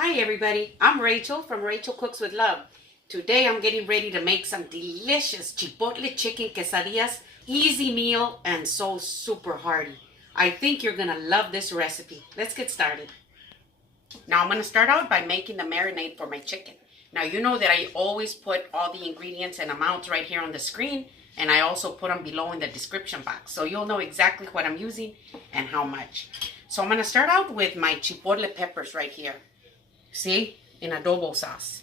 Hi everybody, I'm Rachel from Rachel Cooks with Love. Today I'm getting ready to make some delicious chipotle chicken quesadillas. Easy meal and so super hearty. I think you're gonna love this recipe. Let's get started. Now I'm gonna start out by making the marinade for my chicken. Now you know that I always put all the ingredients and amounts right here on the screen, and I also put them below in the description box, so you'll know exactly what I'm using and how much. So I'm gonna start out with my chipotle peppers right here. See, in adobo sauce.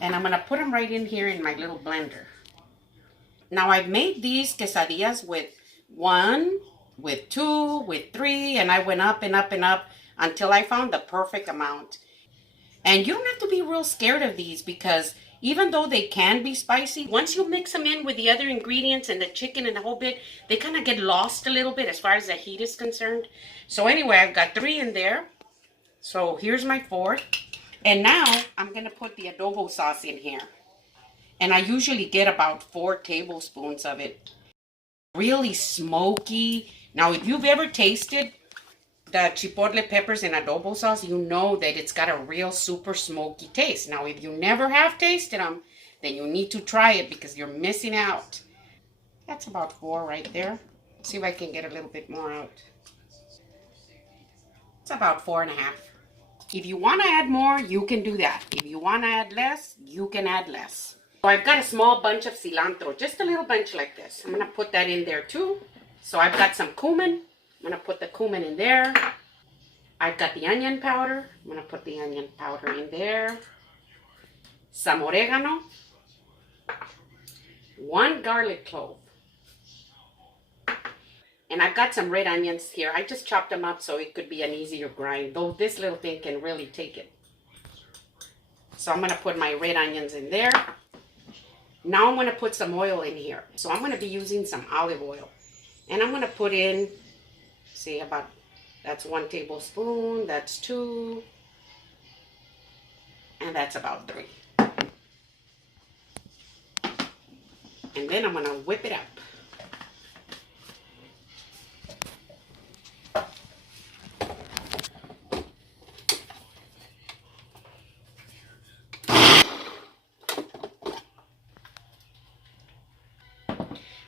And I'm gonna put them right in here in my little blender. Now I've made these quesadillas with 1, with 2, with 3, and I went up and up and up until I found the perfect amount. And you don't have to be real scared of these because even though they can be spicy, once you mix them in with the other ingredients and the chicken and the whole bit, they kind of get lost a little bit as far as the heat is concerned. So anyway, I've got 3 in there. So here's my 4th. And now I'm going to put the adobo sauce in here. And I usually get about 4 tablespoons of it. Really smoky. Now, if you've ever tasted the chipotle peppers in adobo sauce, you know that it's got a real super smoky taste. Now, if you never have tasted them, then you need to try it because you're missing out. That's about 4 right there. See if I can get a little bit more out. It's about 4.5. If you want to add more, you can do that. If you want to add less, you can add less. So I've got a small bunch of cilantro, just a little bunch like this. I'm going to put that in there too. So I've got some cumin. I'm going to put the cumin in there. I've got the onion powder. I'm going to put the onion powder in there. Some oregano. 1 garlic clove. And I've got some red onions here. I just chopped them up so it could be an easier grind, though this little thing can really take it. So I'm going to put my red onions in there. Now I'm going to put some oil in here. So I'm going to be using some olive oil. And I'm going to put in, see, that's 1 tablespoon, that's 2, and that's about 3. And then I'm going to whip it up.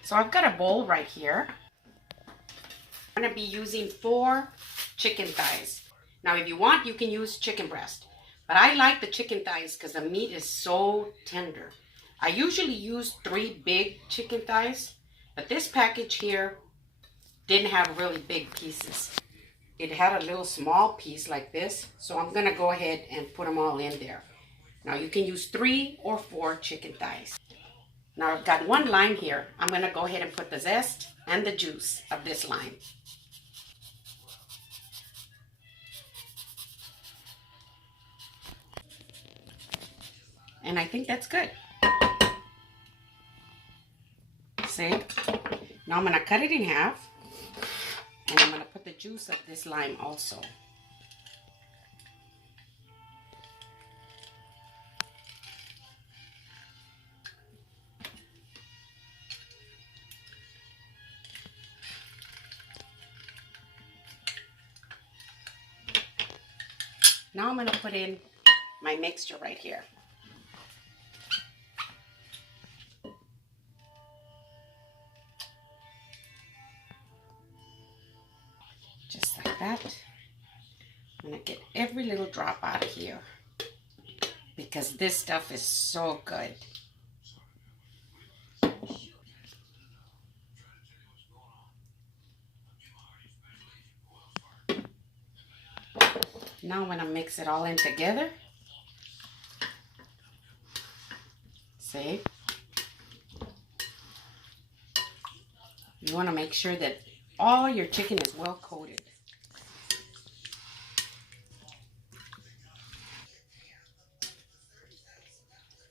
So I've got a bowl right here. I'm going to be using 4 chicken thighs. Now if you want, you can use chicken breast. But I like the chicken thighs because the meat is so tender. I usually use 3 big chicken thighs. But this package here didn't have really big pieces. It had a little small piece like this. So I'm going to go ahead and put them all in there. Now you can use 3 or 4 chicken thighs. Now I've got 1 lime here. I'm going to go ahead and put the zest and the juice of this lime. And I think that's good. See? Now I'm going to cut it in half. And I'm going to put the juice of this lime also. Now I'm going to put in my mixture right here. Just like that. I'm going to get every little drop out of here because this stuff is so good. Now I'm going to mix it all in together. See? You want to make sure that all your chicken is well coated.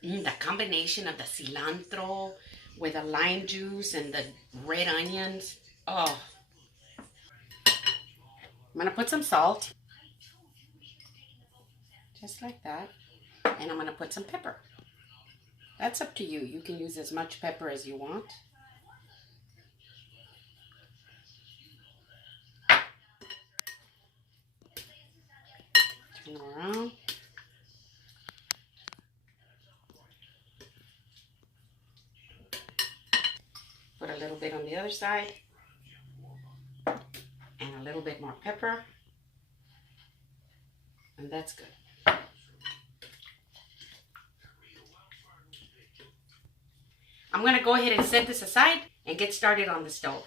The combination of the cilantro with the lime juice and the red onions. Oh. I'm going to put some salt. Just like that. And I'm going to put some pepper. That's up to you. You can use as much pepper as you want. Turn around. a little bit on the other side. And a little bit more pepper. And that's good. I'm going to go ahead and set this aside and get started on the stove.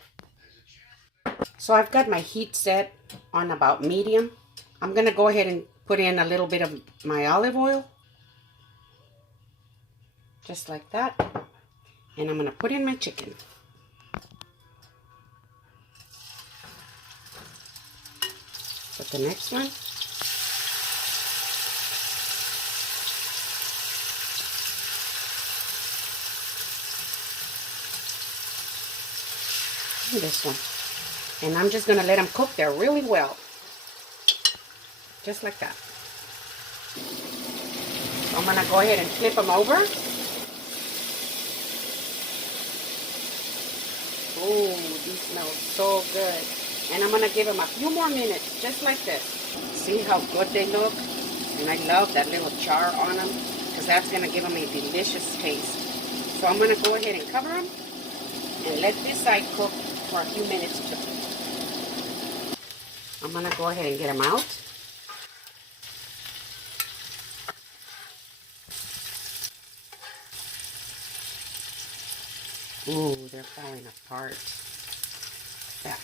So I've got my heat set on about medium. I'm going to go ahead and put in a little bit of my olive oil. Just like that. And I'm going to put in my chicken. Put the next one. And this one. And I'm just going to let them cook there really well. Just like that. So I'm going to go ahead and flip them over. Oh, these smell so good. And I'm going to give them a few more minutes, just like this. See how good they look? And I love that little char on them, because that's going to give them a delicious taste. So I'm going to go ahead and cover them and let this side cook for a few minutes too. I'm going to go ahead and get them out. Ooh, they're falling apart. That.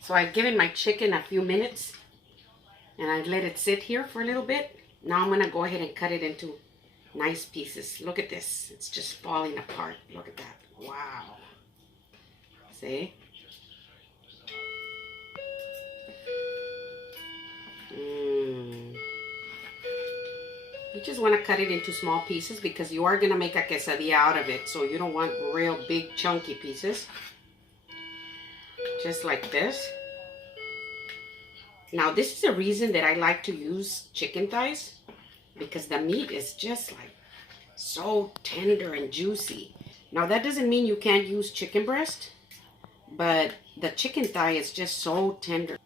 So I've given my chicken a few minutes and I let it sit here for a little bit. Now I'm going to go ahead and cut it into nice pieces. Look at this. It's just falling apart. Look at that. Wow. See? You just want to cut it into small pieces because you are going to make a quesadilla out of it. So you don't want real big chunky pieces. Just like this. Now this is the reason that I like to use chicken thighs. Because the meat is just like so tender and juicy. Now that doesn't mean you can't use chicken breast. But the chicken thigh is just so tender.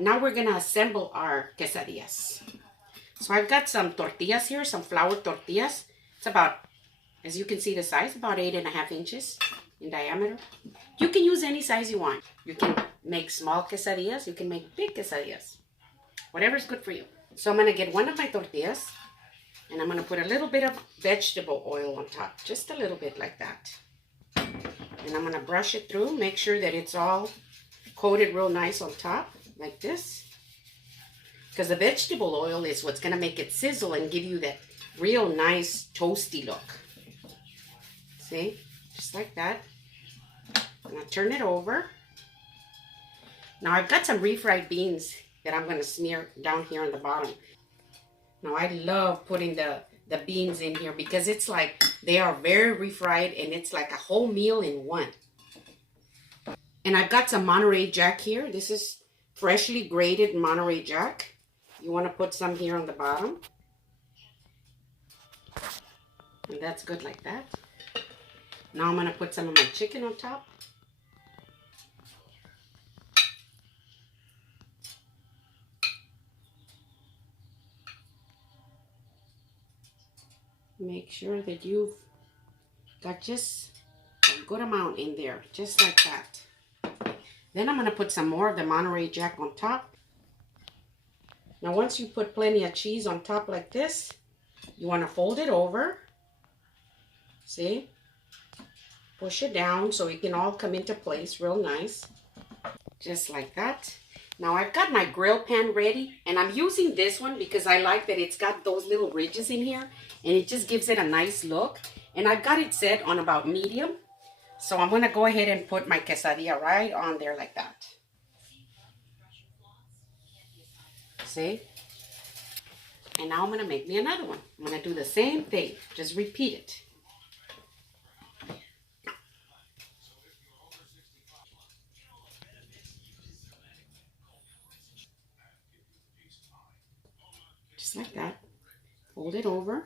Now we're going to assemble our quesadillas. So I've got some tortillas here, some flour tortillas. It's about, as you can see the size, about 8.5 inches in diameter. You can use any size you want. You can make small quesadillas. You can make big quesadillas. Whatever's good for you. So I'm going to get one of my tortillas. And I'm going to put a little bit of vegetable oil on top. Just a little bit like that. And I'm going to brush it through. Make sure that it's all coated real nice on top. Like this. Because the vegetable oil is what's going to make it sizzle and give you that real nice toasty look. See? Just like that. I'm going to turn it over. Now I've got some refried beans that I'm going to smear down here on the bottom. Now I love putting the beans in here because it's like they are very refried and it's like a whole meal in one. And I've got some Monterey Jack here. This is freshly grated Monterey Jack. You want to put some here on the bottom. And that's good like that. Now I'm going to put some of my chicken on top. Make sure that you've got just a good amount in there, just like that. Then I'm going to put some more of the Monterey Jack on top. Now once you put plenty of cheese on top like this, you want to fold it over. See? Push it down so it can all come into place real nice. Just like that. Now I've got my grill pan ready, and I'm using this one because I like that it's got those little ridges in here and it just gives it a nice look. And I've got it set on about medium. So I'm going to go ahead and put my quesadilla right on there like that. See? And now I'm going to make me another one. I'm going to do the same thing. Just repeat it. Just like that. Fold it over.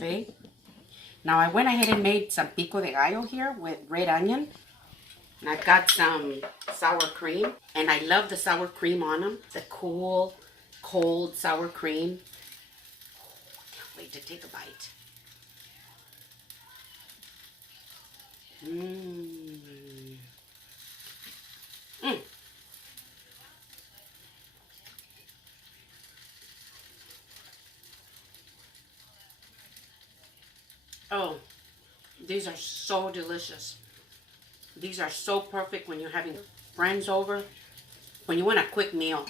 See? Now I went ahead and made some pico de gallo here with red onion. And I've got some sour cream. And I love the sour cream on them. It's a cool, cold sour cream. I can't wait to take a bite. Mmm. Mmm. Oh, these are so delicious. These are so perfect when you're having friends over, when you want a quick meal.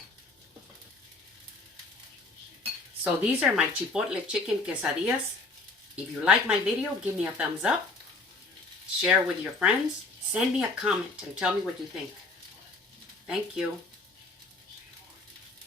So these are my chipotle chicken quesadillas. If you like my video, give me a thumbs up. Share with your friends. Send me a comment and tell me what you think. Thank you.